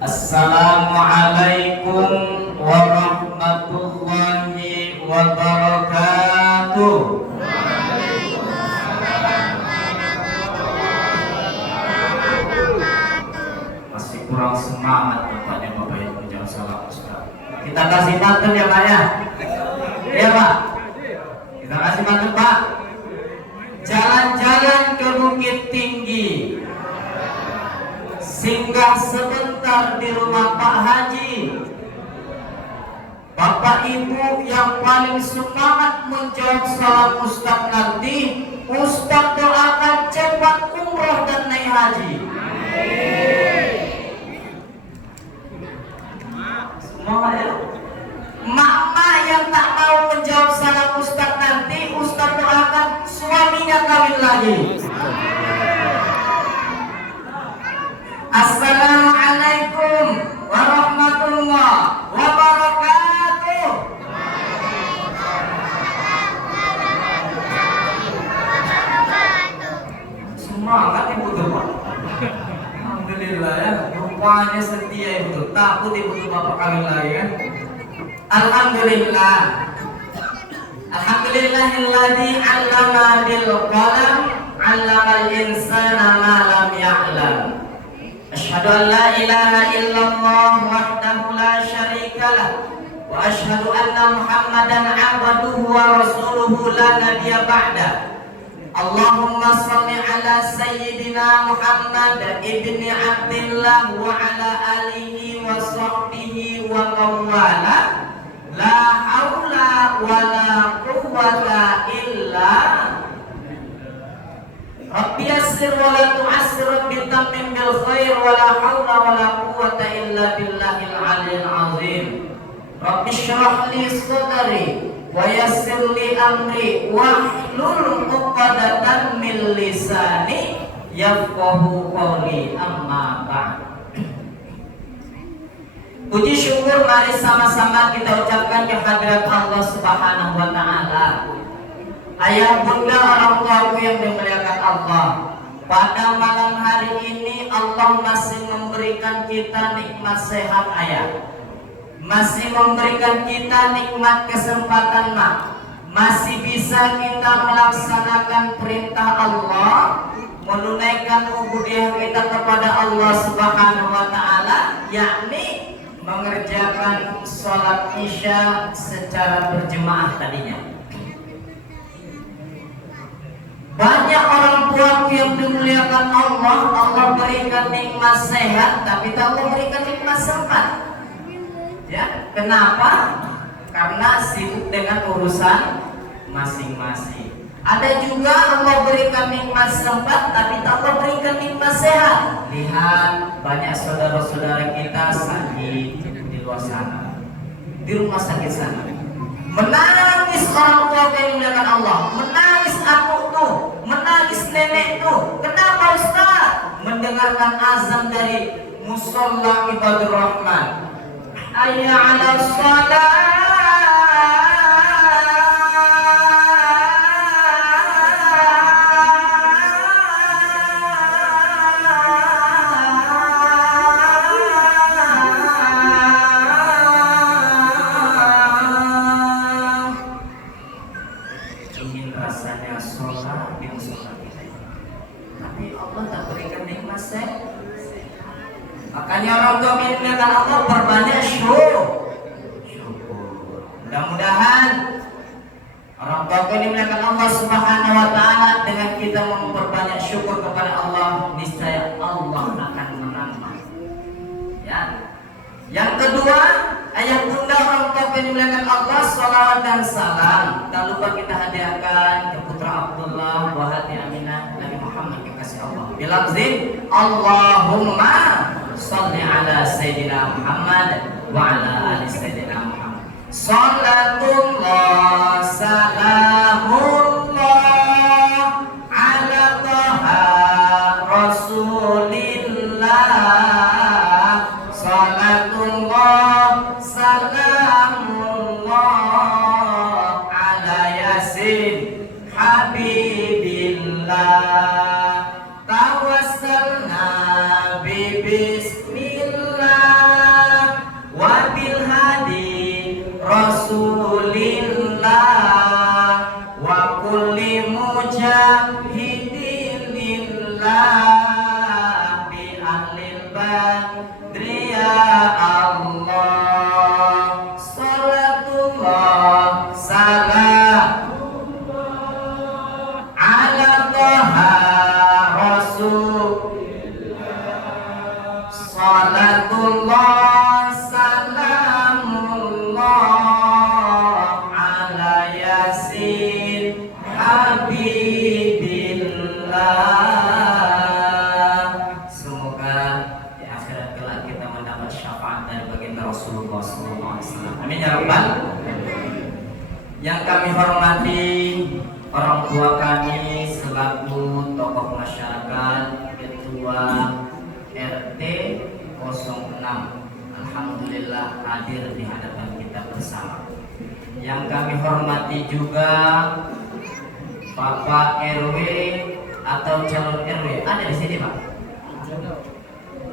Assalamualaikum warahmatullahi wabarakatuh. Masih kurang semangat nampaknya Bapak yang menjawab salam Ustaz. Kita kasih pantun ya Pak ya. Iya Pak. Kita kasih pantun Pak. Jalan-jalan ke Bukit Tinggi, singgah sebentar di rumah Pak Haji. Bapak Ibu yang paling semangat menjawab salam Ustaz nanti, Ustaz doakan cepat umroh dan naik haji. Semangat ya. Mama yang tak mau menjawab salam Ustaz nanti, Ustaz doakan suaminya kawin lagi. Assalamualaikum warahmatullahi wabarakatuh. Semangat ibu tuh Pak. Alhamdulillah ya, rupanya setia ibu tuh. Takut ibu tuh bapak kawin lagi kan. Alhamdulillah. Alhamdulillahilladzi 'allama bil qalam 'allamal insana ma lam ya'lam. Asyhadu an la ilaha illallah wahdahu la syarika lah wa asyhadu anna Muhammadan 'abduhu wa rasuluhu la nabiyya ba'da. Allahumma shalli ala sayyidina Muhammad ibni Abdillah wa ala alihi wa sahbihi wa mawala. La haula wa la quwwata illa Rabbi yassir wa la tu'assir, Rabbi tammim bil khair wa la haula wa la quwwata illa billahil aliyyil azim. Rabbi shrah li sadri wa yassir li amri wahlul 'uqdatam min lisani yafqahu qawli, amma ba'd. Puji syukur mari sama-sama kita ucapkan kehadirat Allah Subhanahu wa taala. Ayah bunda orang tuaku yang dimuliakan Allah, pada malam hari ini Allah masih memberikan kita nikmat sehat ayah, masih memberikan kita nikmat kesempatan mak, masih bisa kita melaksanakan perintah Allah, menunaikan ubudiyah kita kepada Allah Subhanahu wa taala, yakni mengerjakan sholat isya secara berjemaah tadinya. Banyak orang tuaku yang dimuliakan Allah, Allah berikan nikmat sehat, tapi tak Allah berikan nikmat sempat. Ya, kenapa? Karena sibuk dengan urusan masing-masing. Ada juga Allah berikan nikmat sempat, tapi tak Allah berikan nikmat sehat. Lihat banyak saudara-saudara kita sakit di luar sana, di rumah sakit sana, menangis orang tua yang dimuliakan Allah, menangis aku tuh, menangis nenek tuh. Kenapa Ustaz? Mendengarkan azan dari musola ibadur rahman, hayya 'alas shalah, makanya orang tua dimuliakan Allah berbanyak syukur. Mudah-mudahan orang tua dimuliakan Allah Subhanahu wa taala, dengan kita memperbanyak syukur kepada Allah, niscaya Allah akan menambah. Ya. Yang kedua, ayah bunda orang tua dimuliakan Allah, salawat dan salam tak lupa kita hadiahkan ke putra Abdullah wa hati Aminah Nabi Muhammad kekasih Allah. Bilafzin Allahumma shalli ala sayyidina Muhammad wa ala ali sayyidina Muhammad. Salatullah salamullah ala taha rasulillah. Salatullah salamullah ala yasin habibillah. Tawassalna bi bismillah ya Allah, salatullah salam ala Toha Rasulillah, salatullah salamullah ala Yasin Habibillah. Semoga di akhirat kelak kita mendapat syafaat dari baginda Rasulullah SAW. Amin ya rabbal. Yang kami hormati orang tua kami selaku tokoh masyarakat, ketua RT 06, alhamdulillah hadir di hadapan kita bersama. Yang kami hormati juga Bapak RW atau calon RW ada di sini Pak?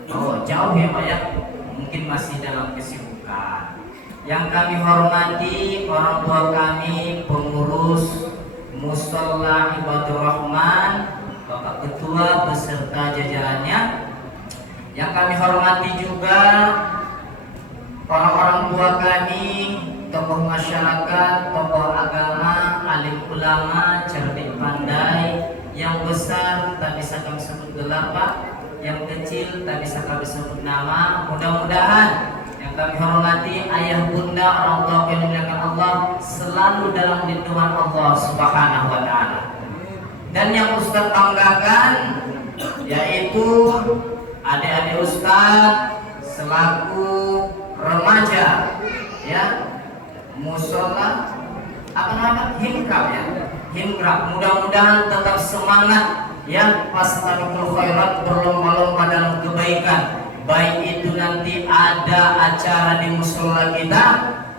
Oh jauh ya Pak ya, mungkin masih dalam kesibukan. Yang kami hormati orang tua kami, pengurus Mushola Ibadur Rahman, Bapak Ketua beserta jajarannya. Yang kami hormati juga orang-orang tua kami, tokoh masyarakat, tokoh agama, alim ulama, cerdik pandai. Yang besar tak bisa kami sebut gelar Pak, yang kecil tak bisa kami sebut nama. Mudah-mudahan yang kami hormati ayah bunda, orang tua yang dimuliakan Allah selalu dalam lindungan Allah Subhanahu wa taala. Dan yang Ustaz banggakan yaitu adik-adik Ustaz selaku remaja ya, musola apa namanya, himkrab ya, himkrab. Mudah-mudahan tetap semangat ya, fastabiqul khairat, berlomba-lomba dalam kebaikan. Baik itu nanti ada acara di musola kita,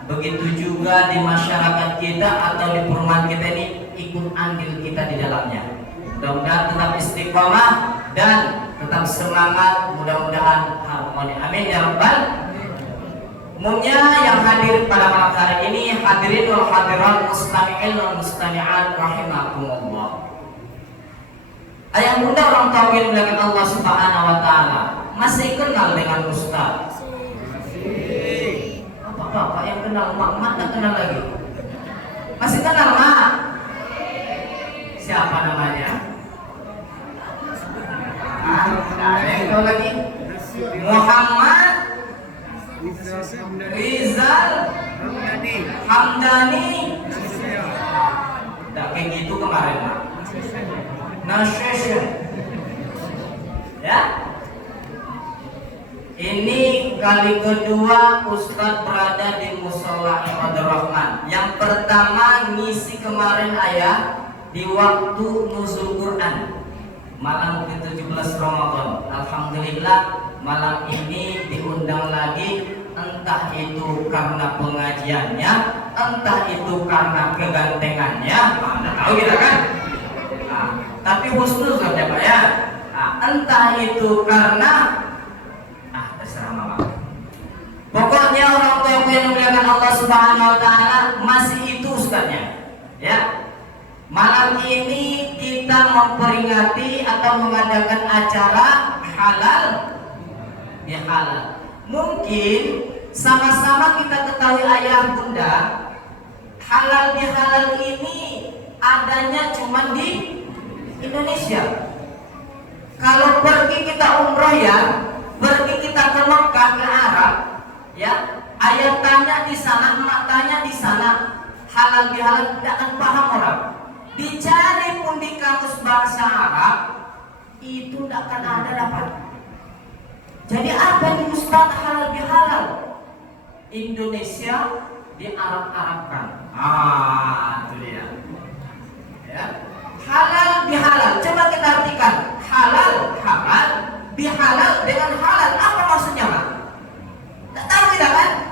begitu juga di masyarakat kita atau di perumahan kita ini, ikut andil kita di dalamnya. Mudah-mudahan tetap istiqomah dan tetap semangat, mudah-mudahan harmoni. Amin ya rabbal. Umumnya yang hadir pada malam hari ini, hadirin wal hadirat, mustami'in wal mustami'at rahimakumullah. Ayah bunda, orang tua yang dimuliakan Allah Subhanahu wa taala, masih kenal dengan Ustaz? Bapak yang kenal, mak tak kenal lagi. Masih kenal mak? Siapa namanya? Ada yang tahu lagi? Muhammad Rizal Hamdani. Tidak kayak gitu kemarin mak. Nasession. Ya. Ini kali kedua Ustadz berada di Mushola Ibadur Rahman. Yang pertama ngisi kemarin ayah di waktu nuzul Quran malam ke-17 Ramadan. Alhamdulillah malam ini diundang lagi, entah itu karena pengajiannya, entah itu karena kegantengannya, mana tahu kita kan? Nah, tapi husnuzon ya Pak ya. Nah, entah itu karena terserah mama. Pokoknya orang tua yang dimuliakan Allah Subhanahu wa taala masih itu ustaznya. Ya. Malam ini kita memperingati atau mengadakan acara halal ya halal. Mungkin sama-sama kita ketahui ayah bunda, halal bihalal ini adanya cuma di Indonesia. Kalau pergi kita umroh ya, pergi kita ke Mekah, ke Arab ya, ayah tanya di sana, emak tanya di sana, halal bihalal tidak akan paham orang. Dicari pun di kamus bahasa Arab itu tidak akan ada dapat. Jadi apa yang Ustaz halal bihalal? Indonesia di Arab-Arabkan. Itu dia. Ya. Halal bihalal. Coba kita artikan halal halal, bihalal dengan halal. Apa maksudnya, Pak? Tak tahu kita kan?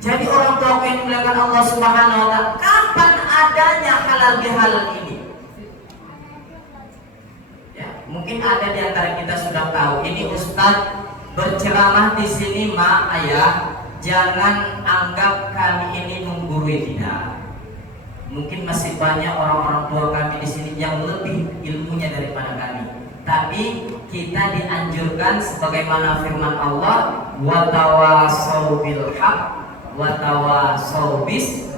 Jadi orang tua yang dimuliakan Allah Subhanahu wa taala, kapan adanya halal bihalal ini? Ya, mungkin ada di antara kita sudah tahu. Ini Ustaz berceramah di sini, mak, ayah, jangan anggap kami ini menggurui, tidak. Mungkin masih banyak orang-orang tua kami di sini yang lebih ilmunya daripada kami. Tapi kita dianjurkan sebagaimana firman Allah, wa tawasau bil haq wa tawasau bis,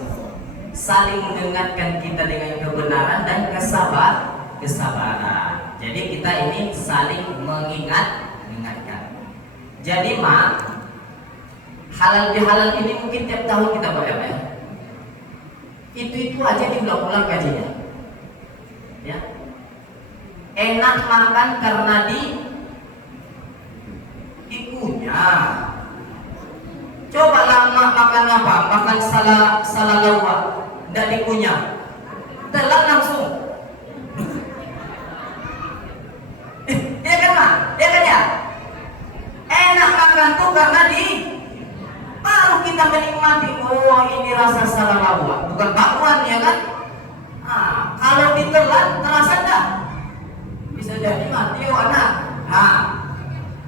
saling mengingatkan kita dengan kebenaran dan kesabaran. Jadi kita ini saling mengingatkan. Jadi halal bihalal ini mungkin tiap tahun kita bayar ya. Itu aja diulang-ulang gajinya. Ya. Enak makan karena dikunyah. Coba lama makan apa? Makan salah lawa, tidak dikunyah, telan langsung. Ya kan Mak? Ya kan ya? Enak makan tuh karena baru kita menikmati. Oh ini rasa salah lawa, bukan bakwan ya kan? Nah, kalau ditelan terasa enggak? Bisa jadi mati oh anak. Nah,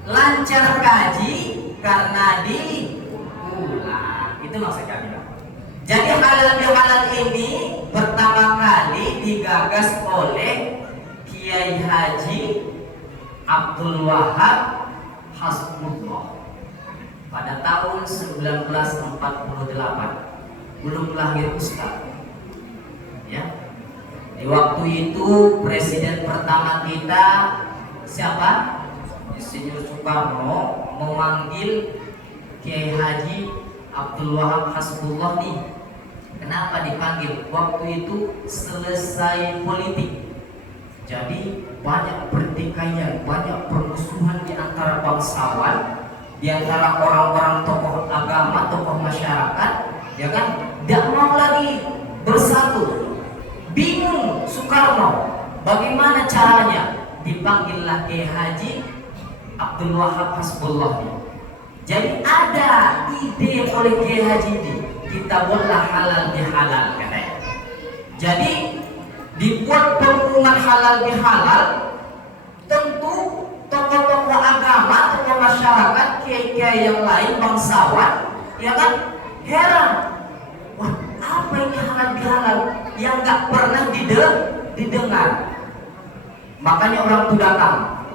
lancar gaji karena diulang. Itu maksud kami. Jadi halal bihalal ini pertama kali digagas oleh Kiai Haji Abdul Wahab Hasbullah pada tahun 1948. Belum lahir Ustaz. Ya. Di waktu itu presiden pertama kita siapa? Insinyur Soekarno memanggil Kiai Haji Abdul Wahab Hasbullah nih. Kenapa dipanggil? Waktu itu selesai politik. Jadi banyak pertikaian, banyak permusuhan di antara bangsawan, di antara orang-orang tokoh agama, tokoh masyarakat, ya kan? Tidak mau lagi bersatu. Bingung Soekarno, bagaimana caranya? Dipanggillah Kiai Haji Abdul Wahab Hasbullah. Jadi ada ide oleh Kiai Haji ini, kita buatlah halal bihalal katanya. Jadi dibuat pengumuman halal bihalal, tentu tokoh-tokoh agama, tokoh masyarakat, kiai-kiai yang lain, bangsawan, ya kan heran. Wah, apa ini halal bihalal yang nggak pernah didengar? Makanya orang itu datang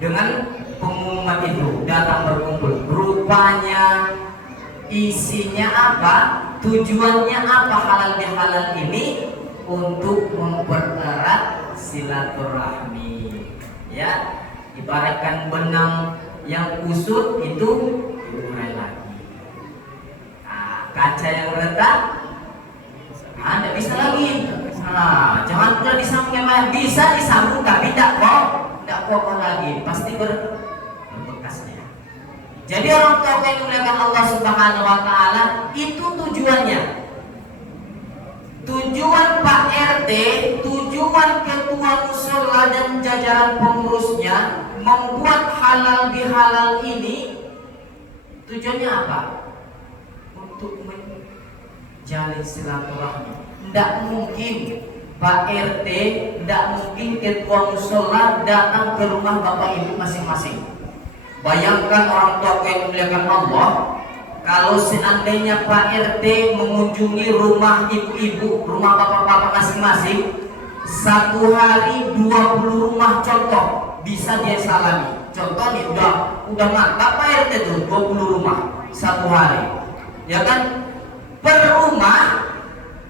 dengan pengumuman itu, datang berkumpul. Rupanya isinya apa? Tujuannya apa halal bihalal ini? Untuk mempererat silaturahmi. Ya, ibaratkan benang yang kusut itu diurai lagi. Nah, kaca yang retak, tidak bisa lagi. Nah, jangan pula disambung yang lain. Bisa disambung tapi tidak kokoh lagi. Pasti berbekasnya. Jadi orang tua yang memuliakan Allah Subhanahu Wa Taala itu tujuannya. Tujuan Pak RT, tujuan ketua mushola dan jajaran pengurusnya membuat halal bihalal ini tujuannya apa? Untuk menjalin silaturahmi. Tidak mungkin Pak RT, tidak mungkin ketua mushola datang ke rumah bapak ibu masing-masing. Bayangkan orang tua yang memuliakan Allah, kalau seandainya Pak RT mengunjungi rumah ibu-ibu, rumah bapak-bapak masing-masing, satu hari 20 rumah contoh bisa dia salami. Contoh nih udah mantap Pak RT tuh 20 rumah satu hari. Ya kan? Per rumah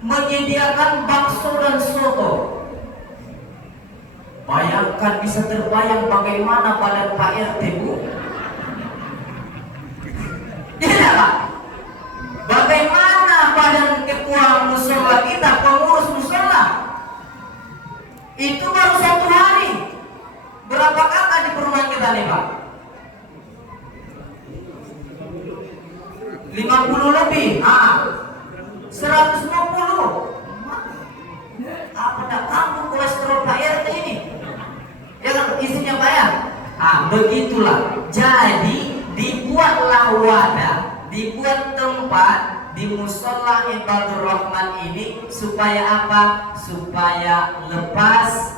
menyediakan bakso dan soto. Bayangkan, bisa terbayang bagaimana badan Pak RT Bu? Tidak Pak? Bagaimana badan ketua mushola kita, pengurus mushola? Itu baru satu hari. Berapa kakak di perumahan kita nih Pak? 50 lebih. 150. Apa tak tanggung kolesterol Pak RT ini? Ya kan isinya Pak ya? Begitulah. Jadi dibuatlah wadah, dibuat tempat di mushola Ibadur Rahman ini supaya apa? Supaya lepas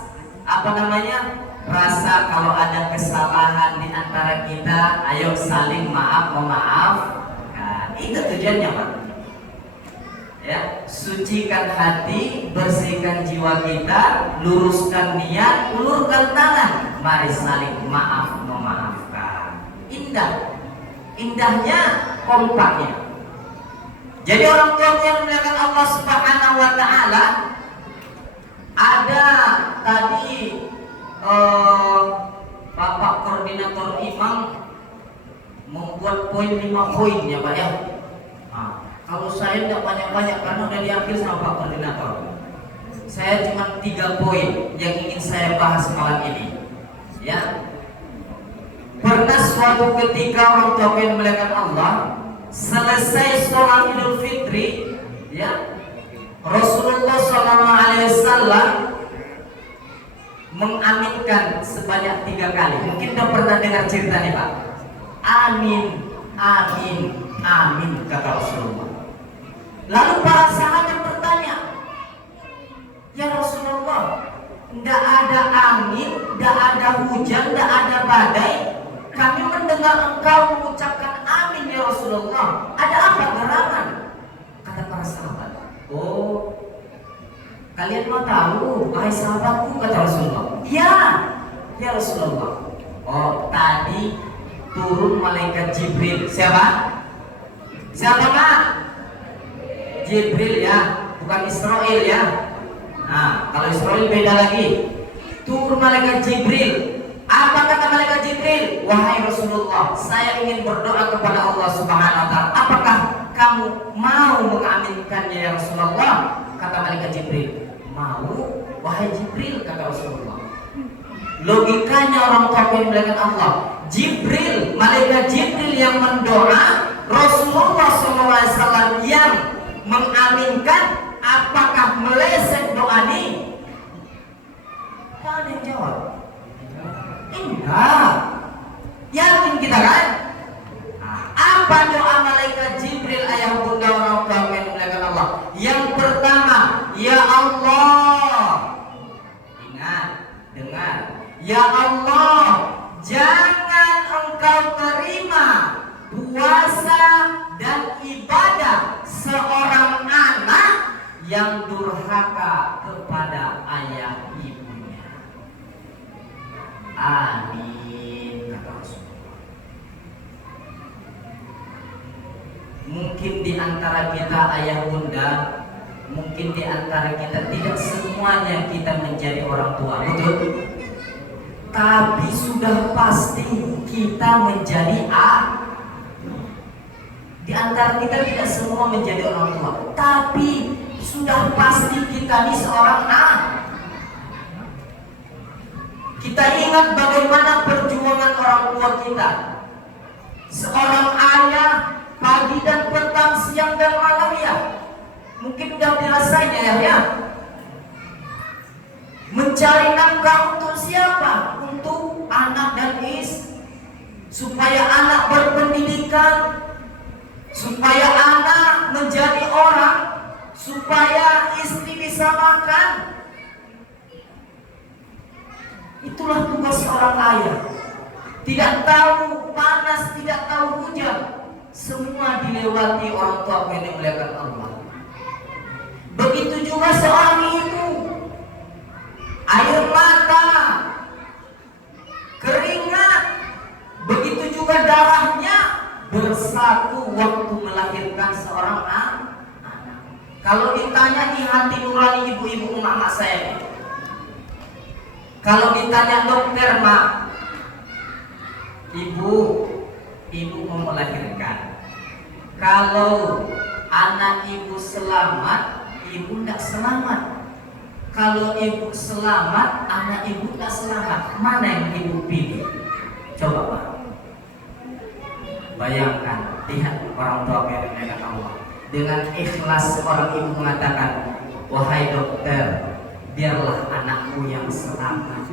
rasa kalau ada kesalahan di antara kita, ayo saling memaaf. Nah, itu tujuannya Pak. Ya, sucikan hati, bersihkan jiwa kita, luruskan niat, ulurkan tangan. mari saling maaf memaafkan. Indah, indahnya kompaknya. Jadi orang tua yang memuliakan Allah Subhanahu wa taala, ada tadi Bapak koordinator imam membuat poin 5 poin ya Pak ya. Kalau saya tidak banyak-banyak karena udah diambil sama Pak koordinator. Saya cuma 3 poin yang ingin saya bahas malam ini. Ya. Pernah suatu ketika orang tua yang memuliakan Allah selesai sholat Idul Fitri, ya, Rasulullah SAW mengaminkan sebanyak 3 kali. Mungkin udah pernah dengar cerita nih Pak. Amin, amin, amin kata Rasulullah. Lalu para sahabat bertanya, ya Rasulullah, tidak ada angin, tidak ada hujan, tidak ada badai. Kami mendengar engkau mengucapkan amin ya Rasulullah. Ada apa gerangan? Kata para sahabat. Oh, kalian mau tahu, wahai sahabatku, kata Rasulullah. Ya, ya Rasulullah. Oh, tadi turun malaikat Jibril. Siapa? Siapa Pak? Jibril ya, bukan Israel ya. Nah, kalau Israel beda lagi. Turun malaikat Jibril. Apa kata malaikat Jibril? Wahai Rasulullah, saya ingin berdoa kepada Allah Subhanahu wa taala. Apakah kamu mau mengaminkannya ya Rasulullah? Kata malaikat Jibril. Mau, wahai Jibril, kata Rasulullah. Logikanya orang tua yang memuliakan Allah. Jibril, malaikat Jibril yang mendoa, Rasulullah SAW yang mengaminkan. Apakah meleset doa ini? Tak ada yang jawab. Enggak. Yakin kita kan? Apa doa malaikat Jibril ayah bunda orang tua yang memuliakan Allah? Yang pertama, ya Allah. Ingat, dengar. Ya Allah, jangan engkau terima puasa dan ibadah seorang anak yang durhaka kepada ayah ibunya. Amin kata Rasulullah. Mungkin di antara kita ayah bunda, mungkin di antara kita tidak semuanya kita menjadi orang tua, betul? Tapi sudah pasti kita menjadi di antara kita tidak semua menjadi orang tua, tapi sudah pasti kita ini seorang Kita ingat bagaimana perjuangan orang tua kita. Seorang ayah pagi dan petang, siang dan malam ya. Mungkin udah dirasanya ya. Mencari nafkah untuk siapa? Untuk anak dan istri. Supaya anak berpendidikan, supaya anak menjadi orang, supaya istri bisa makan. Itulah tugas seorang ayah. Tidak tahu panas, tidak tahu hujan, semua dilewati orang tua yang dimuliakan Allah. Begitu juga seorang ibu, air mata, keringat, begitu juga darahnya bersatu waktu melahirkan seorang anak. Kalau ditanya di hati nurani ibu-ibu emak saya, kalau ditanya dokter mak, ibu mau melahirkan. Kalau anak ibu selamat, ibu tidak selamat. Kalau ibu selamat, anak ibu tidak selamat. Mana yang ibu pilih? Coba Pak. Bayangkan, lihat orang tua yang Allah. Dengan ikhlas seorang ibu mengatakan, wahai dokter, biarlah anakku yang selamat,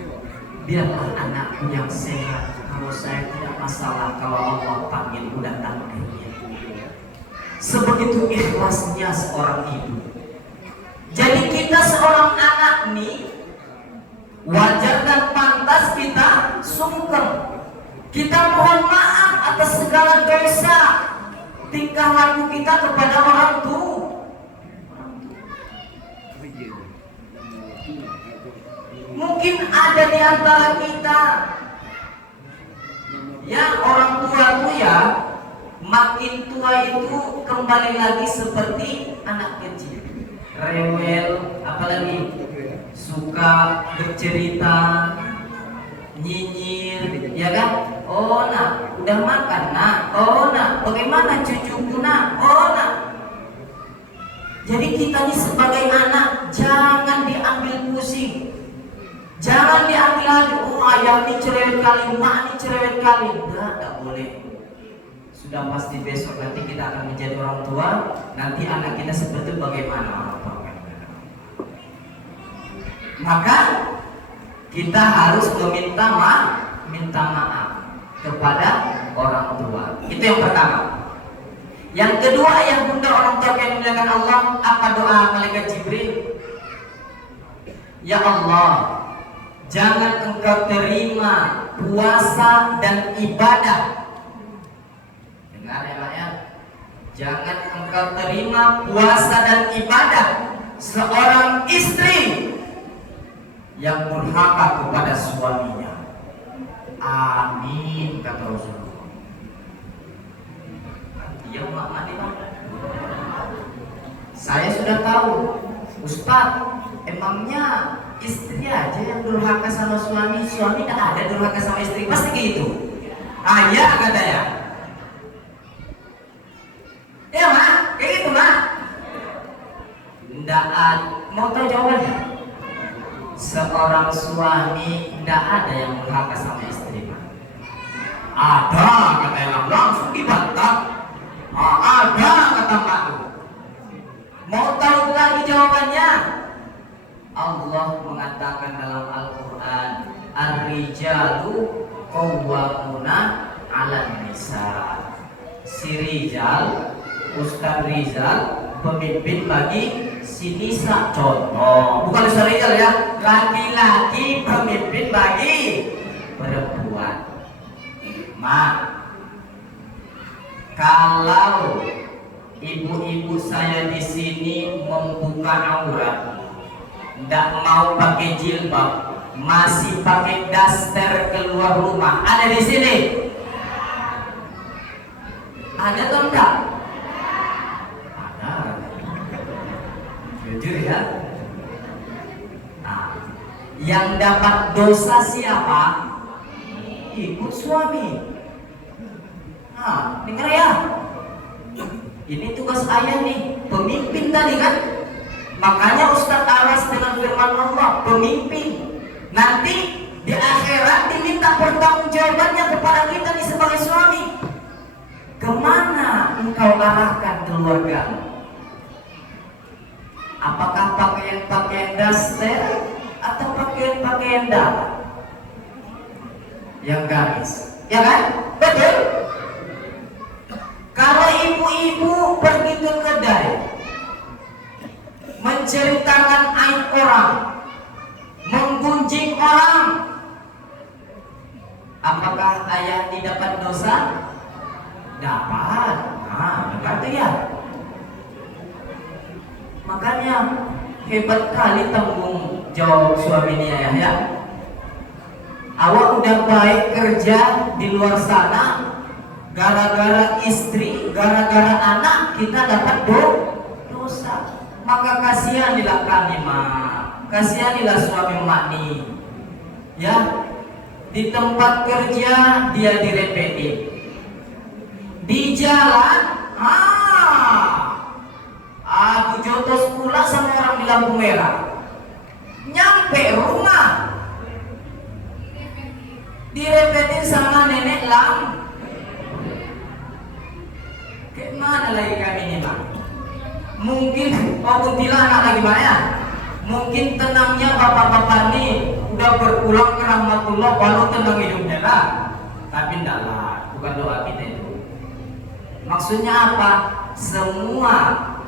biarlah anakku yang sehat. Kalau saya tidak masalah, kalau Allah panggil udah takdirnya. Sebegitu ikhlasnya seorang ibu. Jadi kita seorang anak nih, wajar dan pantas kita sungkem. Kita mohon maaf atas segala dosa tingkah laku kita kepada orang tua. Mungkin ada di antara kita ya orang tua tuh ya makin tua itu kembali lagi seperti anak kecil, rewel, apalagi suka bercerita, nyinyir, ya kan? Oh nak, udah makan nak? Oh nak, bagaimana cucuku nak? Oh nak. Jadi kita ini sebagai anak jangan diambil pusing, jangan diambil lagi. Oh ayah ini cerewet kali, mak ini cerewet kali. Tidak boleh. Sudah pasti besok nanti kita akan menjadi orang tua. Nanti anak kita seperti bagaimana orang tua. Maka kita harus minta maaf kepada orang tua. Itu yang pertama. Yang kedua, yang bunda orang tua yang dimuliakan Allah, apa doa malaikat Jibril? Ya Allah, jangan engkau terima puasa dan ibadah. Dengar ya Pak ya. Jangan engkau terima puasa dan ibadah seorang istri yang durhaka kepada suaminya. Amin, kata Rasulullah. Dia mati Pak. Saya sudah tahu, Ustaz, emangnya istri aja yang durhaka sama suami, suami tidak ada durhaka sama istri, pasti gitu. Iya katanya. Ya Mak, kayak gitu Mak. Tidak ada. Mau tahu jawabannya? Seorang suami tidak ada yang durhaka sama istri Mak. Ada katanya, langsung dibantah. Ada kata Mak. Mau tahu lagi jawabannya? Allah mengatakan dalam Al-Quran, Ar-rijalu qawwamuna 'alan nisa. Si Rijal, Ustaz Rizal, pemimpin bagi si Nisa. Contoh, bukan Ustaz Rizal ya, laki-laki pemimpin bagi perempuan. Mak, kalau ibu-ibu saya di sini membuka aurat, tidak mau pakai jilbab, masih pakai daster keluar rumah, ada di sini? Ada atau enggak? Ada. Jujur ya. Nah, yang dapat dosa siapa? Ibu suami. Nah, dengar ya. Ini tugas ayah nih, pemimpin tadi kan. Makanya Ustaz awas dengan firman Allah, pemimpin. Nanti di akhirat diminta pertanggungjawabannya kepada kita nih sebagai suami. Kemana engkau arahkan keluargamu? Apakah pakaian daster atau pakaian dalam yang garis? Ya kan? Betul? Kalau ibu-ibu pergi ke kedai menceritakan aib orang, menggunjing orang, apakah ayah didapat dosa? Dapat. Nah, berarti ya. Makanya hebat kali tanggung jawab suami ini ayah ya. Awak udah baik kerja di luar sana, gara-gara istri, gara-gara anak kita dapat dosa. Maka kasihanilah kami Mak, kasihanilah suami Mak nih. Ya, di tempat kerja dia direpetin, di jalan aku jotos pula sama orang di lampu merah, nyampe rumah direpetin sama nenek kayak mana lagi kami ini Mak? Mungkin kuntilanak lagi Mak ya. Mungkin tenangnya bapak-bapak ini udah berpulang ke rahmatullah, baru tenang hidupnya lah. Tapi enggak lah, bukan doa kita itu. Maksudnya apa? Semua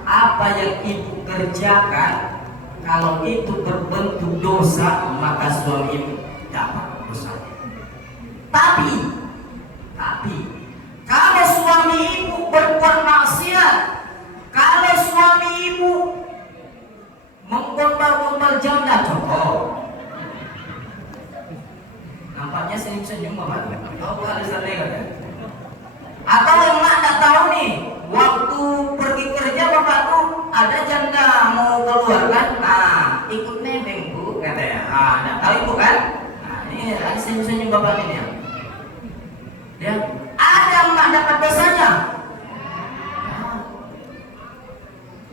apa yang ibu kerjakan, kalau itu berbentuk dosa, maka suami ibu dapat dosa. Tapi kalau suami ibu berbuat maksiat, kalau suami ibu menggombal-gombal janda, contoh bapaknya senyum-senyum bapak. Tahu ada saling kan? Atau emak nggak tahu nih, waktu pergi kerja bapak tuh ada janda mau keluar kan? Nah, ikut nebeng bu katanya. Ah, nggak tahu ibu kan? Nah, ini lagi senyum-senyum bapak ini ya. Ya, ada emak dapat dosanya.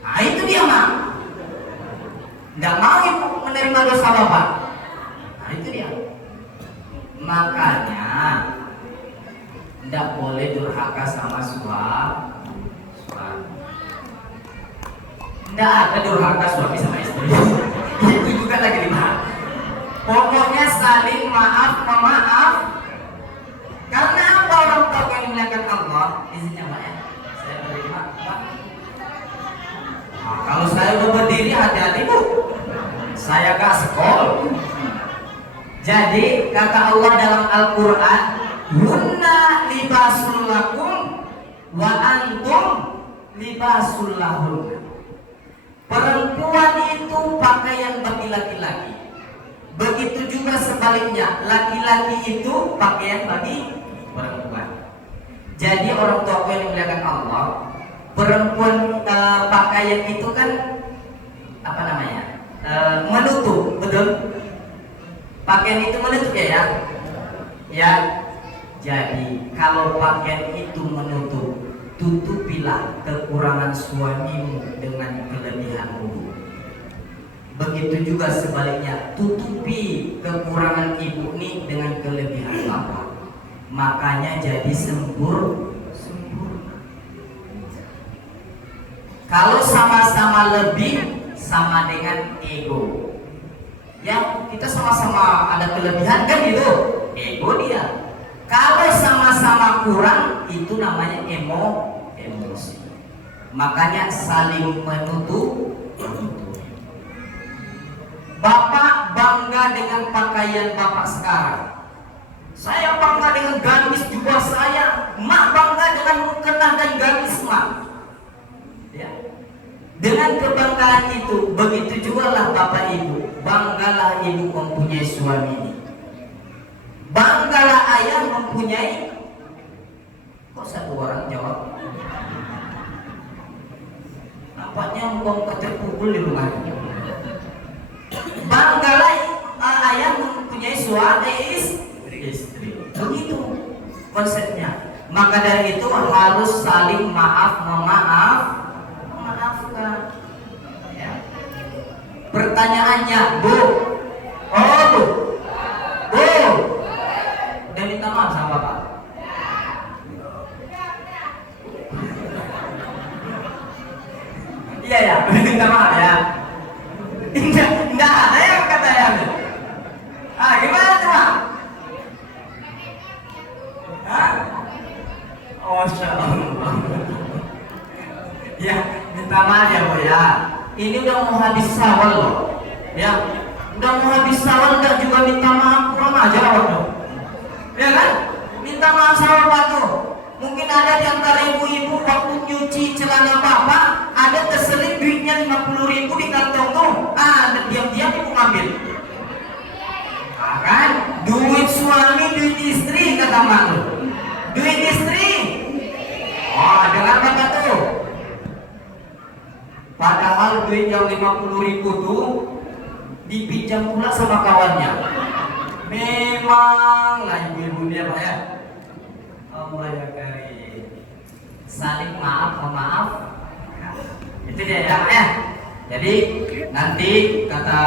Nah, itu dia mak. Nggak mau ibu menerima dosa bapak. Nah, itu dia. Makanya tidak boleh durhaka sama suami. Tidak ada durhaka suami sama istri. Itu juga lagi dibahas. Pokoknya saling maaf memaaf. Karena apa orang tua yang dimuliakan Allah? Izinnya Pak ya. Saya terima Pak. Nah, kalau saya udah berdiri hati-hati Bu. Saya gak sekol. Jadi kata Allah dalam Al-Quran, hunna libasul lakum wa antum libasul lahun. Perempuan itu pakaian bagi laki-laki. Begitu juga sebaliknya, laki-laki itu pakaian bagi perempuan. Jadi orang tua yang dimuliakan Allah, perempuan pakaian itu kan apa namanya? Menutup, betul? Pakaian itu menutup ya? Ya. Jadi kalau pakaian itu menutup, tutupilah kekurangan suamimu dengan kelebihanmu. Begitu juga sebaliknya, tutupi kekurangan ibu nih dengan kelebihan bapak. Makanya jadi sempurna. Kalau sama-sama lebih, sama dengan ego. Ya, kita sama-sama ada kelebihan kan gitu, ego dia. Kalau sama-sama kurang, itu namanya emosi. Makanya saling menutup. Bapak bangga dengan pakaian bapak sekarang. Saya bangga dengan gamis jubah saya. Mak bangga dengan mukena dan gamis mak. Ya. Dengan kebanggaan itu, begitu juga lah bapak ibu. Banggalah ibu mempunyai suami ini. Banggalah ayah mempunyai. Kok satu orang jawab? Nampaknya engkau terpukul di rumah. Banggalah ayah mempunyai suami istri. Begitu konsepnya. Maka dari itu harus saling memaafkan. Ya. Pertanyaannya, Bu. Oh, Bu. Udah minta maaf sama Bapak? Iya ya, minta maaf ya. Enggak ada yang kata ya. Gimana tuh, Pak? Oh, Allah. Ya, minta maaf ya Bu ya. Ini udah mau habis sawal loh. Ya, udah mau habis sawal enggak juga minta maaf, kurang ajar waktu. Ya kan? Minta maaf sama Bapak tuh. Mungkin ada di antara ibu-ibu waktu nyuci celana bapak, ada terselip duitnya 50.000 di kantong tuh. Diam-diam ibu ngambil. Kan? Duit suami, duit istri kata mak tuh. Duit istri. Dengar bapak tuh. Padahal duit yang 50.000 tuh dipinjam pula sama kawannya. Memang lah ibu-ibu dia Pak ya. Allah ya karim. Saling maaf. Itu dia ya. Jadi nanti kata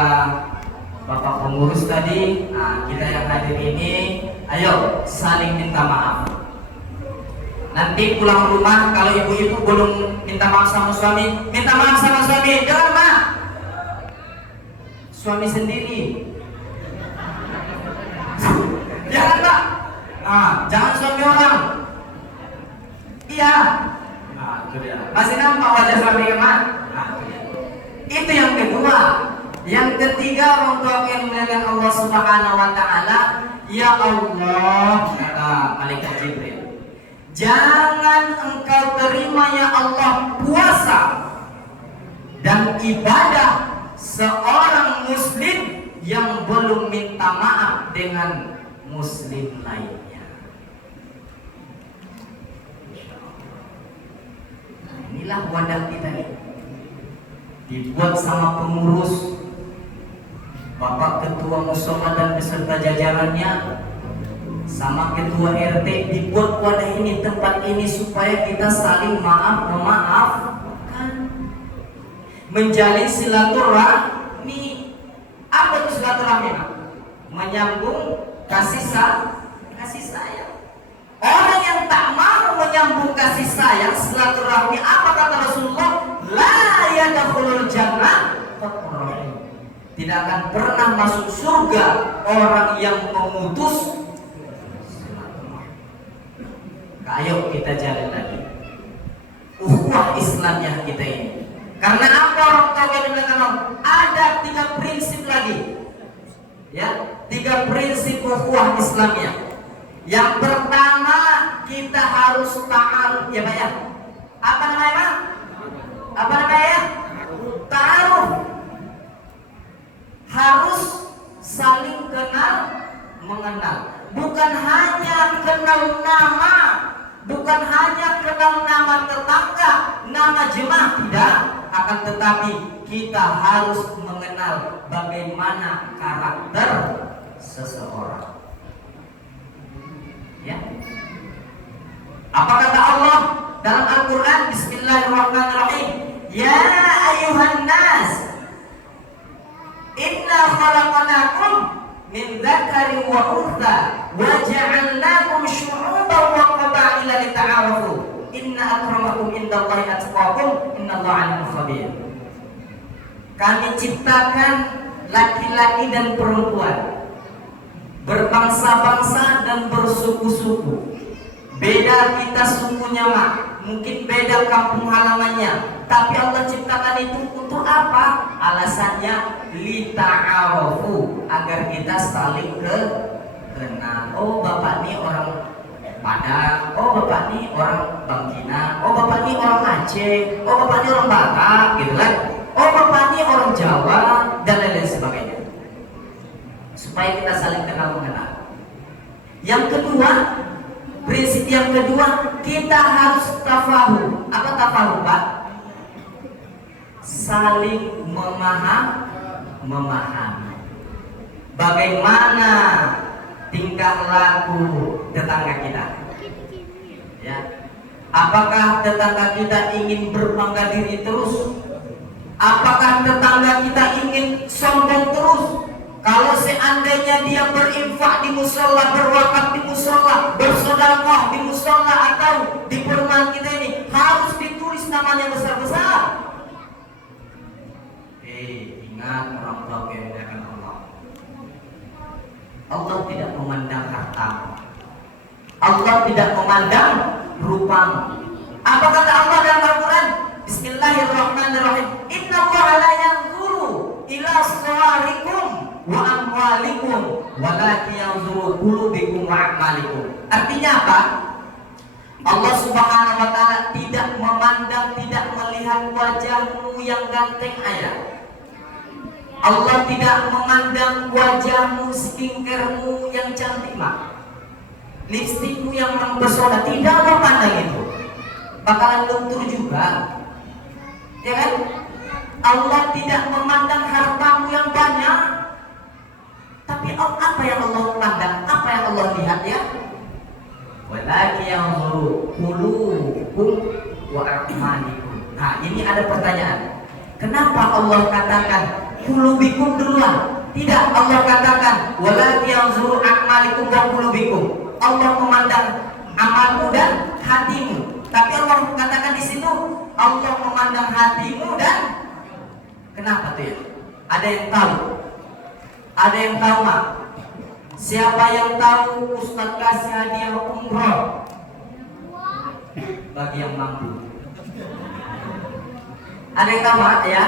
Bapak pengurus tadi, kita yang hadir ini, ayo saling minta maaf. Nanti pulang rumah kalau ibu-ibu belum minta maaf sama suami, minta maaf sama suami. Jangan Mak. Suami sendiri. Jangan Pak. Jangan suami orang. Iya. Itu dia. Masih nampak wajah suami Mak? Itu yang kedua. Yang ketiga, orang tua yang memuliakan Allah Subhanahu wa taala, ya Allah, kata malaikat Jibril, jangan engkau terima ya Allah puasa dan ibadah seorang muslim yang belum minta maaf dengan muslim lainnya. Inilah wadah kita nih, dibuat sama pengurus, Bapak Ketua Mushola dan beserta jajarannya, sama Ketua RT, dibuat wadah ini, tempat ini supaya kita saling memaafkan, menjalin silaturahmi. Apa itu silaturahmi? Menyambung kasih sayang. Orang yang tak mau menyambung kasih sayang, silaturahmi, apa kata Rasulullah? La yadkhulul jannah qatrun. Tidak akan pernah masuk surga orang yang memutus silaturahmi. Ayo kita jalan lagi ukhuwah Islamnya kita ini. Karena apa orang tua bilang ada 3 prinsip lagi. Ya, 3 prinsip ukhuwah Islamnya. Yang pertama, kita harus ta'aruf, ya Pak ya. Apa namanya Pak? Apa namanya ya? Ta'aruf. Harus saling kenal mengenal. Bukan hanya kenal nama, bukan hanya kenal nama tetangga, nama jemaah, tidak. Akan tetapi kita harus mengenal bagaimana karakter seseorang. Ya. Apa kata Allah dalam Al-Quran? Bismillahirrahmanirrahim. Ya ayuhan nas, inna khalaqnakum min dzakarin wa untha wa ja'alnakum syu'uban wa qaba'ila lita'arafu. Inna akramakum indallahi atqakum, innallaha 'alimun khabir. Kami ciptakan laki-laki dan perempuan, berbangsa-bangsa dan bersuku-suku. Beda kita sukunya mah, mungkin beda kampung halamannya, tapi Allah ciptakan itu untuk apa? Alasannya lita'arafu, agar kita saling kenal. Oh bapak ini orang Padang, oh bapak ini orang Bangkinang, oh bapak ini orang Aceh, oh bapak ini orang Batak, gitu kan? Oh bapak ini orang Jawa dan lain-lain sebagainya. Supaya kita saling kenal mengenal. Yang kedua, prinsip yang kedua, kita harus tafahum. Apa tafahum, Pak? Saling memahami. Bagaimana tingkah laku tetangga kita? Ya. Apakah tetangga kita ingin berbangga diri terus? Apakah tetangga kita ingin sombong terus? Kalau seandainya dia berinfak di musola, berwakaf di musola, bersedekah di musola atau di perumahan kita ini, harus ditulis namanya besar-besar. Ingat orang tua kemuliaan Allah. Allah tidak memandang hartamu. Allah tidak memandang rupamu. Apa kata Allah dalam Al-Quran? Bismillahirrahmanirrahim. Inna Allaha la yanzuru ila suwarikum wa amwalikum walakin yanzuru qulubikum wa a'malikum. Artinya apa? Allah Subhanahu wa taala tidak memandang, tidak melihat wajahmu yang ganteng ayah. Allah tidak memandang wajahmu, skincaremu yang cantik mak, lipstikmu yang mempesona, tidak memandang itu. Bakalan luntur juga, ya kan? Allah tidak memandang hartamu yang banyak, tapi apa yang Allah pandang, apa yang Allah lihat ya? Walakin yanzuru qulubukum wa a'malikum. Nah, ini ada pertanyaan. Kenapa Allah katakan qulubikum duluan? Tidak, Allah katakan walakin yanzuru a'malikum wa qulubikum. Allah memandang amalmu dan hatimu. Tapi Allah katakan di situ Allah memandang hatimu dan kenapa tuh ya? Ada yang tahu? Ada yang tahu mak? Siapa yang tahu Ustaz kasih hadiah umroh bagi yang mampu? Ada yang tahu mak ya?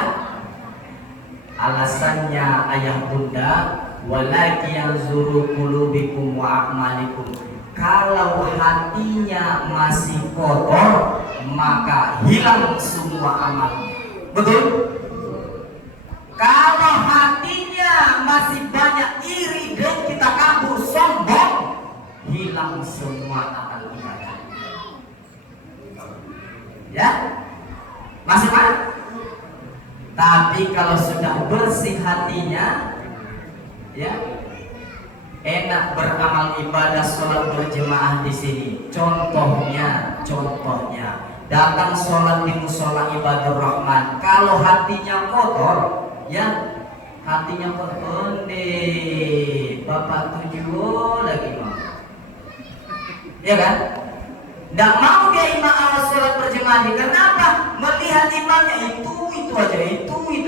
Alasannya ayah bunda, walakin yanzuru qulubikum wa a'malikum. Kalau hatinya masih kotor, maka hilang semua amal. Betul? Kalau hatinya masih banyak iri dan kita kabur sombong, hilang semua amal ibadah. Ya, masih mana? Tapi kalau sudah bersih hatinya, ya, enak beramal ibadah, sholat berjemaah di sini. Contohnya, datang sholat di musola ibadur rahman. Kalau hatinya kotor, ya, hatinya kotor, bapak tujuh lagi mau, ya kan? Tidak mau dia imam awal sholat berjemaah. Kenapa? Melihat imamnya itu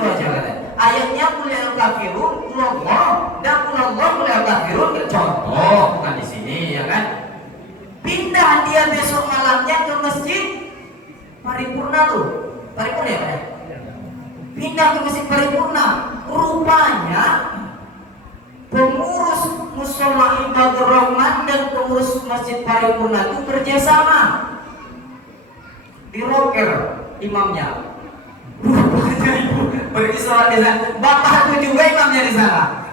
aja kan? Ayatnya kuliah kafirun, kulullah, dan kulullah kuliah kafirun. Contoh bukan di sini, ya kan? Pindah dia besok malamnya ke masjid paripurna tuh, paripurna ya, Pak? Pindah ke masjid paripurna. Rupanya pengurus musola ibadur rahman dan pengurus masjid paripurna itu kerjasama, diroker imamnya. Pergi sholat di sana, bapak itu juga imamnya di sana.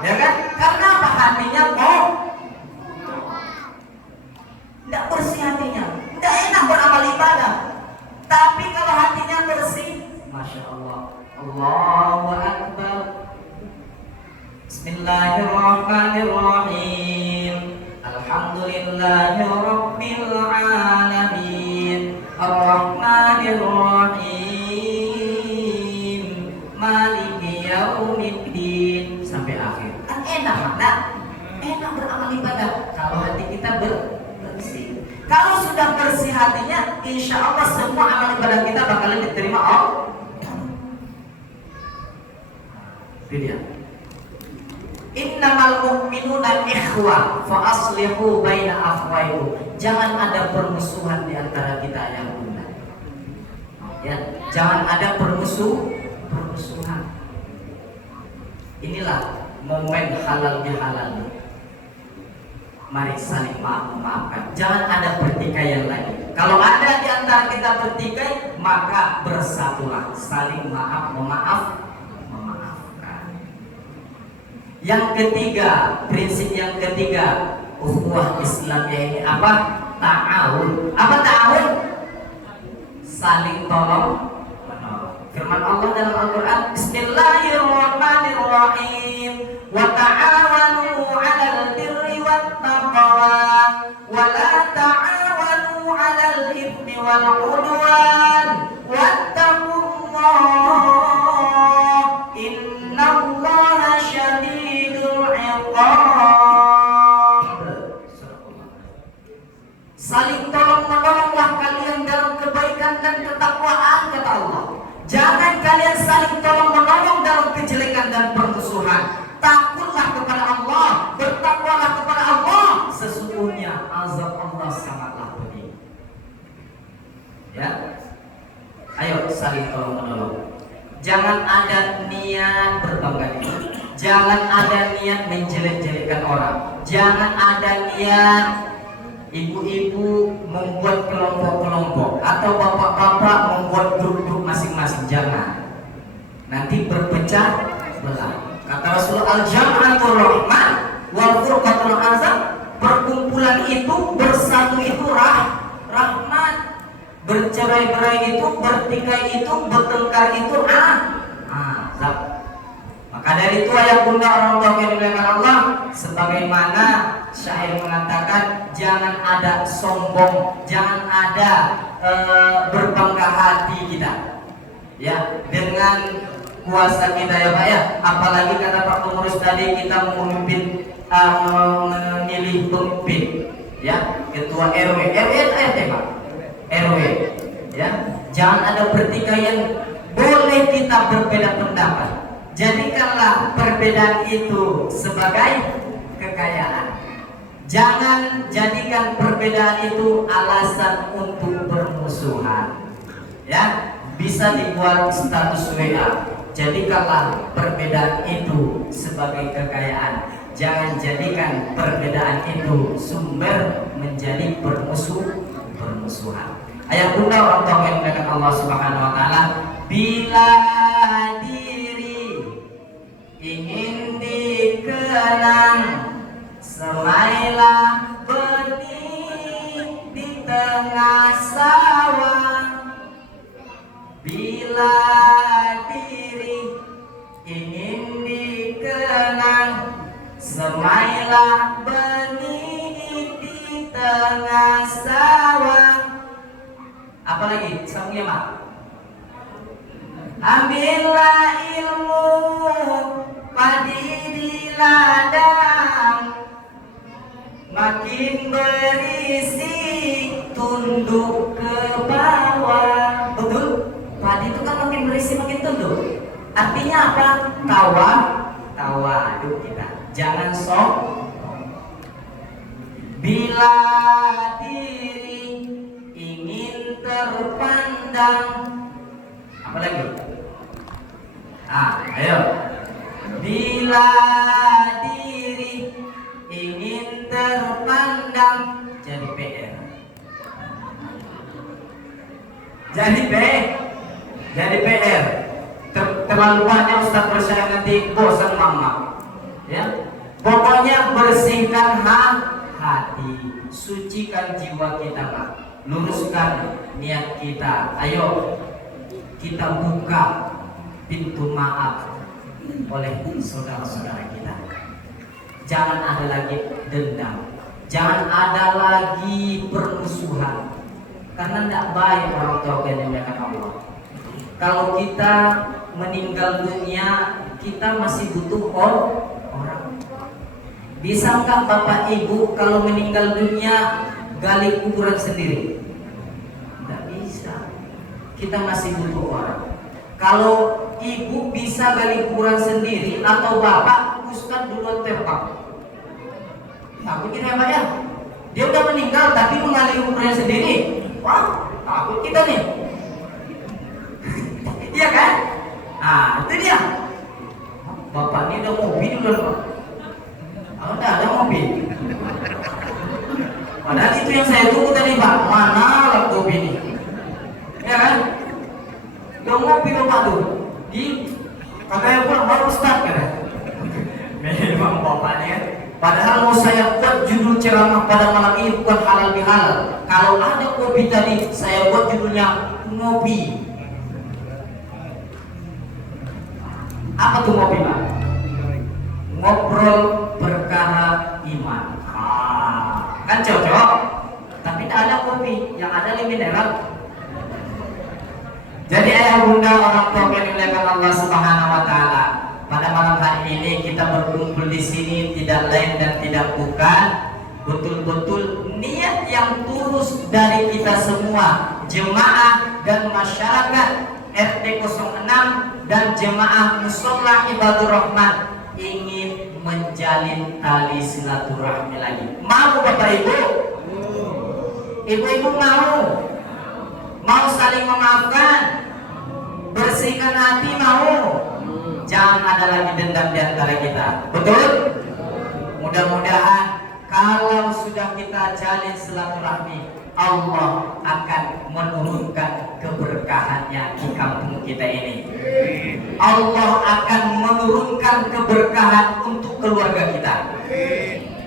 Ya kan? Karena apa? Hatinya kok tidak bersih hatinya, tidak enak beramal ibadah. Tapi kalau hatinya bersih, masya Allah, Allahu Akbar. Bismillahirrahmanirrahim. Alhamdulillahirabbil alamin. Arrahmanirrahim. Maliki yaumiddin. Sampai akhir. Kan enak, mana? Enak beramal ibadah kalau hati kita bersih. Kalau sudah bersih hatinya, insya Allah semua amal ibadah kita bakalan diterima Allah. Itu dia. Innamal mu'minuna ikhwah fa aslihu baina akhwaykum. Jangan ada permusuhan di antara kita yang bunda. Ya, jangan ada permusuhan. Inilah momen halal bihalal. Mari saling memaafkan. Jangan ada pertikaian lagi. Kalau ada di antara kita bertikai, maka bersatulah, saling memaafkan. Yang ketiga, prinsip yang ketiga, ukhuwah Islamiyah ini apa? Ta'awun. Apa ta'awun? Saling tolong menolong. Firman Allah dalam Al-Quran, Bismillahirrahmanirrahim. Wa ta'awanu 'alal birri wat taqwa wa la ta'awanu 'alal itsmi wal 'udwan wattaqullah innallaha syadidul 'iqab. Saling tolong menolonglah kalian dalam kebaikan dan ketakwaan, kata Allah. Jangan kalian saling tolong menolong dalam kejelekan dan permusuhan. Takutlah kepada Allah, bertakwalah kepada Allah. Sesungguhnya azab Allah sangatlah pedih. Ya, ayo saling tolong menolong. Jangan ada niat berbangga diri. Jangan ada niat menjelek-jelekkan orang. Jangan ada niat ibu-ibu membuat kelompok-kelompok atau bapak-bapak membuat grup-grup masing-masing. Jangan. Nanti berpecah belah. Kata Rasulullah, al-jam'atul rahman wal furqatul azab. Perkumpulan itu, bersatu itu rahmat. Bercerai-berai itu, bertikai itu, bertengkar itu azab. Maka dari itu ayah bunda orang tua yang dimuliakan Allah, sebagaimana syair mengatakan, jangan ada sombong, jangan ada berbangga hati kita, ya, dengan kuasa kita, ya Pak, ya. Apalagi kata Pak pengurus tadi, kita memimpin, memilih pemimpin, ya, ketua RW, RT Pak, RW, ya. Jangan ada pertikaian. Boleh kita berbeda pendapat, jadikanlah perbedaan itu sebagai kekayaan. Jangan jadikan perbedaan itu alasan untuk bermusuhan, ya. Bisa dibuat status WA. Jadikanlah perbedaan itu sebagai kekayaan. Jangan jadikan perbedaan itu sumber menjadi permusuhan. Ayat bunda orang tua yang dimuliakan Allah Subhanahu wa taala, bila diri ingin dikenang, semailah tengah sawah, bila diri ingin dikenang, semailah benih di tengah sawah. Apalagi sambungnya mak. Ambillah ilmu padi di ladang, makin berisi tunduk ke bawah. Betul? Padi itu kan makin berisi makin tunduk. Artinya apa? Tawaduk kita. Jangan sok. Bila diri ingin terpandang, apa lagi? Ayo. Bila diri ingin terpandang, jadi PR. Jadi PR. Terlalu banyak Ustaz bersama nanti bosan mama. Ya. Pokoknya bersihkan hati, sucikan jiwa kita, Pak. Luruskan niat kita. Ayo kita buka pintu maaf oleh saudara-saudara kita. Jangan ada lagi dendam, jangan ada lagi permusuhan, karena tidak baik orang tua yang dimuliakan Allah. Kalau kita meninggal dunia, kita masih butuh orang. Bisa nggak Bapak Ibu kalau meninggal dunia gali kuburan sendiri? Tidak bisa. Kita masih butuh orang. Kalau ibu bisa gali kuburan sendiri atau bapak, Ustaz duluan terbang. Takut kita ya Pak ya? Dia udah meninggal tapi menggali kuburannya sendiri. Wah, takut kita nih. Iya kan? Itu dia. Bapak ini udah mobil duluan Pak. Udah ada mobil. Padahal itu yang saya tunggu tadi Pak. Mana laptop ini? Ya kan? Udah mobil Bapak tuh. Katanya pulang baru start kan? Memang bapaknya. Padahal mau saya buat judul ceramah pada malam ini bukan halal bihalal. Kalau ada kopi tadi, saya buat judulnya ngopi. Apa tuh ngopi Pak? Ngobrol perkara iman. Kan cocok. Tapi tidak ada kopi, yang ada mineral. Jadi ayah bunda orang tua yang dimuliakan Allah Subhanahu wa taala, pada malam hari ini kita berkumpul di sini tidak lain dan tidak bukan betul-betul niat yang tulus dari kita semua, jemaah dan masyarakat RT 06 dan jemaah Mushola Ibadur Rahman, ingin menjalin tali silaturahmi lagi. Mau Bapak Ibu? Ibu-ibu mau? Mau saling memaafkan? Bersihkan hati mau? Jangan ada lagi dendam di antara kita. Betul? Mudah-mudahan kalau sudah kita jalin silaturahmi, Allah akan menurunkan keberkahannya di kampung kita ini. Allah akan menurunkan keberkahan untuk keluarga kita.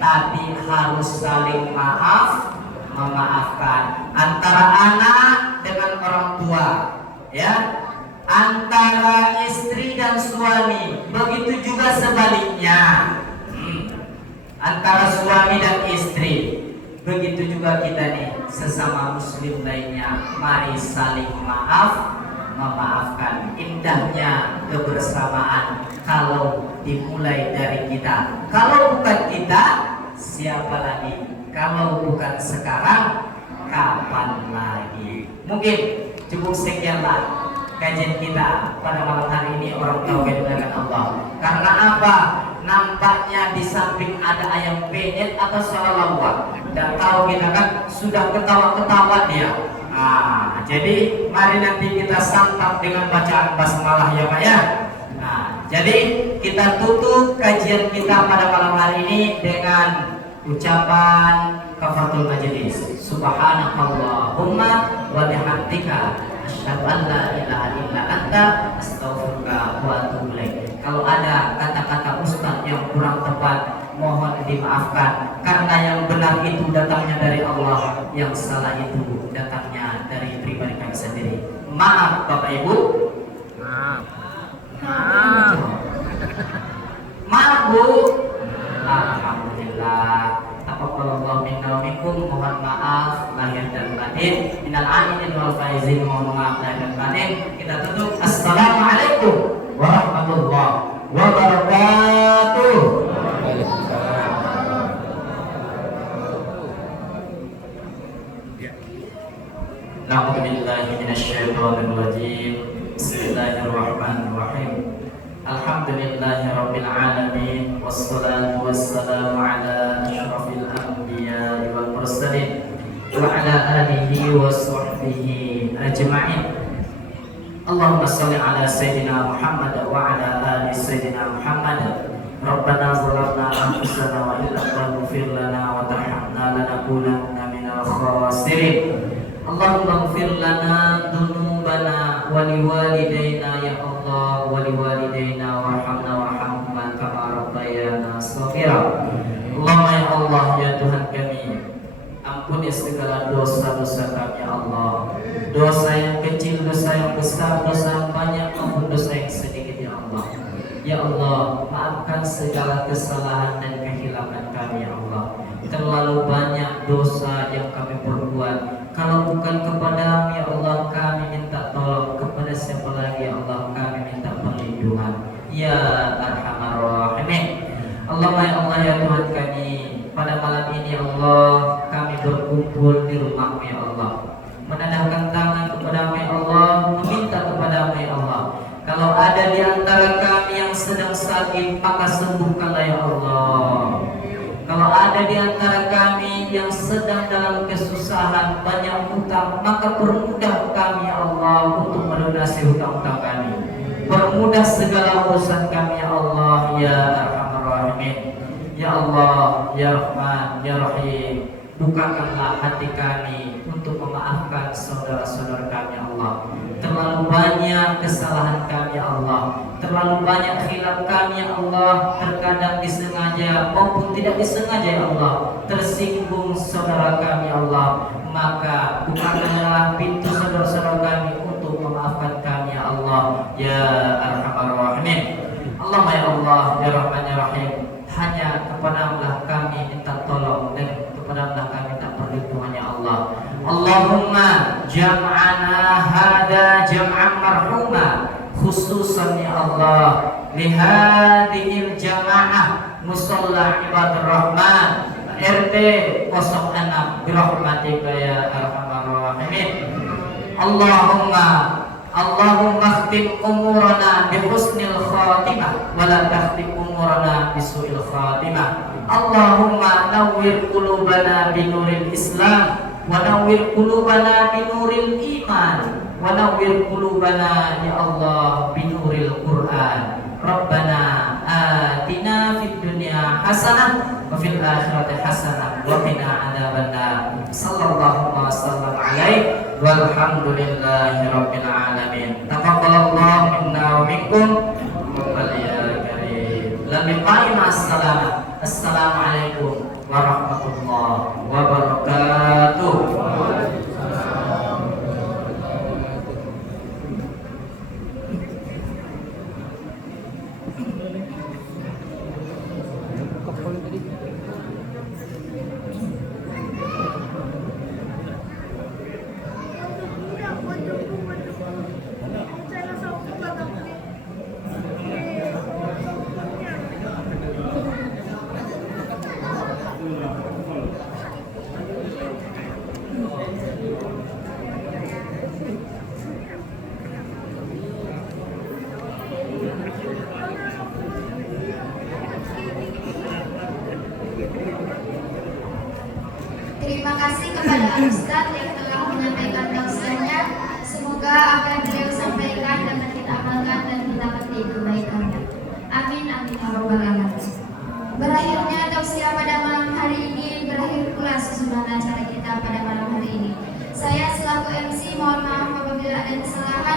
Tapi harus saling maaf, memaafkan antara anak dengan orang tua, ya, antara istri dan suami, begitu juga sebaliknya, antara suami dan istri, begitu juga kita nih sesama muslim lainnya. Mari saling maaf, memaafkan. Indahnya kebersamaan kalau dimulai dari kita. Kalau bukan kita, siapa lagi? Kalau bukan sekarang, kapan lagi? Mungkin cukup sekianlah kajian kita pada malam hari ini, orang tahu dengan Allah. Karena apa? Nampaknya di samping ada ayam penyet atau salalawat, dan tahu kita kan sudah ketawa-ketawa dia. Jadi mari nanti kita santap dengan bacaan basmalah ya Pak ya. Jadi kita tutup kajian kita pada malam hari ini dengan ucapan kafaratul majlis. Subhanakallahumma wa bihamdika asyhadu an la ilaha illa anta astaghfiruka wa atubu ilaik. Kalau ada kata-kata ustaz yang kurang tepat, mohon dimaafkan karena yang benar itu datangnya dari Allah, yang salah itu datangnya dari pribadi kami sendiri. Maaf Bapak Ibu. Maaf Bu. Alhamdulillah. Taqabbalallahu minna wa minkum. Mohon maaf lahir dan batin. Minal aidin wal faizin. Mohon maaf lahir dan batin. Kita tutup. Assalamualaikum warahmatullahi wabarakatuh. Na'udzu billahi minasyaitonir rajim. Bismillahirrahmanirrahim. Alhamdulillahirabbil alamin wassalatu wassalamu ala asyrafil anbiya'i wal mursalin wa ala alihi wa sahbihi ajma'in. Allahumma shalli ala sayyidina Muhammad wa ala ali sayyidina Muhammad. Rabbana zalamna anfusana wa illam taghfir lana wa tarhamna lanakunanna minal khasirin. Allahumma ighfir lana dzunubana wa liwalidayna ya Allah wa liwalidayna warhamna warhamhuma kama rabbayana shaghira. Allahumma ya Allah ya Tuhan kami, ampuni segala dosa-dosa kami ya Allah. Dosa yang kecil, dosa yang besar, dosa yang banyak maupun dosa yang sedikit ya Allah. Ya Allah, maafkan segala kesalahan dan kehilangan kami ya Allah. Terlalu banyak dosa yang kami perbuat. Kalau bukan kepadamu ya Allah, kami minta tolong. Kepada siapa lagi ya Allah, kami minta perlindungan. Ya Arhamar Rahimin. Allahumma ya Allah ya Tuhan kami, pada malam ini ya Allah, kami berkumpul di rumah-Mu ya Allah, menadahkan tangan kepadamu ya Allah, meminta kepadamu ya Allah. Kalau ada di antara kami yang sedang sakit, maka sembuhkanlah ya Allah. Kalau ada di antara kami yang sedang dalam kesusahan, banyak hutang, maka permudah kami ya Allah untuk melunasi hutang-hutang kami. Permudah segala urusan kami ya Allah ya Arhamar Rahimin. Ya Allah ya Rahman ya Rahim, bukakanlah hati kami untuk memaafkan saudara-saudara kami ya Allah. Terlalu banyak kesalahan kami ya Allah, terlalu banyak khilaf kami ya Allah, terkadang disengaja maupun tidak disengaja ya Allah, tersinggung saudara kami ya Allah. Maka bukakanlah pintu saudara-saudara kami untuk memaafkan kami ya Allah ya Arhamar Rahimin. Allahumma ya Allah ya Rahman ya Rahim, hanya kepadamu kami minta tolong dan kepadamu kami minta perlindungan ya Allah. Allahumma jam'ana hada jam'an marhuma, khususan ya Allah lihadihil jama'ah musalla ibadur rahman RT 06 birahmatika ya Arhamar Rahimin. Allahumma khtim umurana bi husnil khatimah wa la takhtim umurana bi su'il khatimah. Allahumma nawwir qulubana bi nuril Islam wa nawwir qulubana bi nuril iman wa nawwir qulubana ya Allah bi nuril Quran. Rabbana atina fid dunya hasanah wa fil akhirati hasanah wa qina adzabannar. Sallallahu wasallam alaihi walhamdulillahi rabbil alamin. Taqabbalallahu minna wa minkum wa ya karim. Lam assalam. Assalamualaikum warahmatullahi wabarakatuh. Terima kasih kepada Ustadz yang telah menyampaikan tausiahnya. Semoga apa yang beliau sampaikan dapat kita amalkan dan kita petik kebaikannya. Amin amin ya rabbal alamin. Berakhirnya tausiah pada malam hari ini, berakhir pula susunan acara kita pada malam hari ini. Saya selaku MC mohon maaf apabila ada kesalahan.